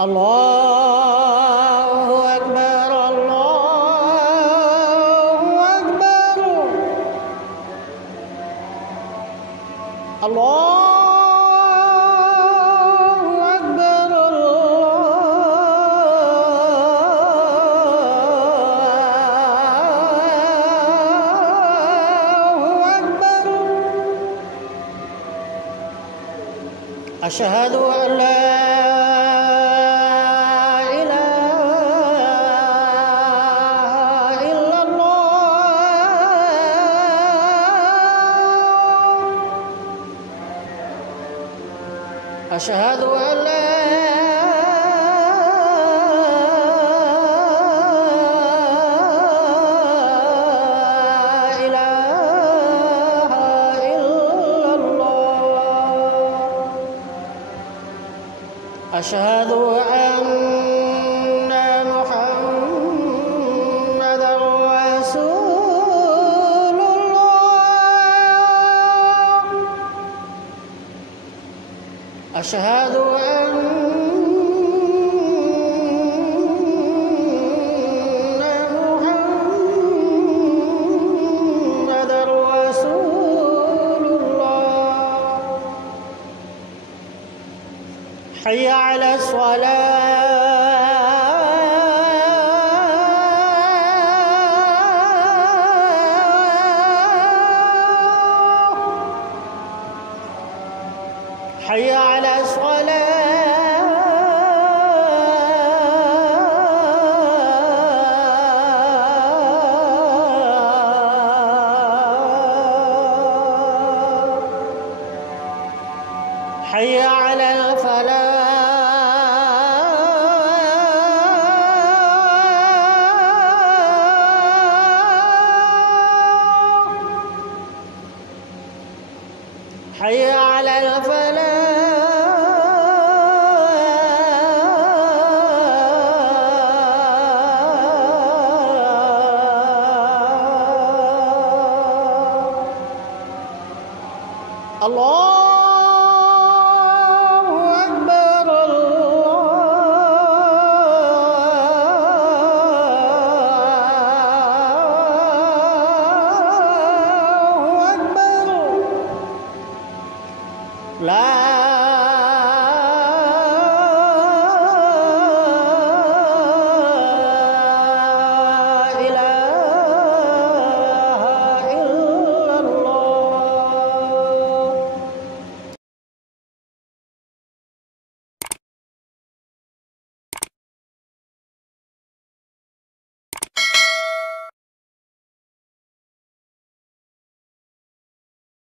الله أكبر الله أكبر الله أكبر الله أكبر. أشهد أن لا أشهد أن لا إله إلا الله. أشهد أن محمدًا رسول الله. أشهد أن محمدًا رسول الله. حي على الصلاة. حي على الصلاة. حي على الفلاح. حي على الفلاح. الله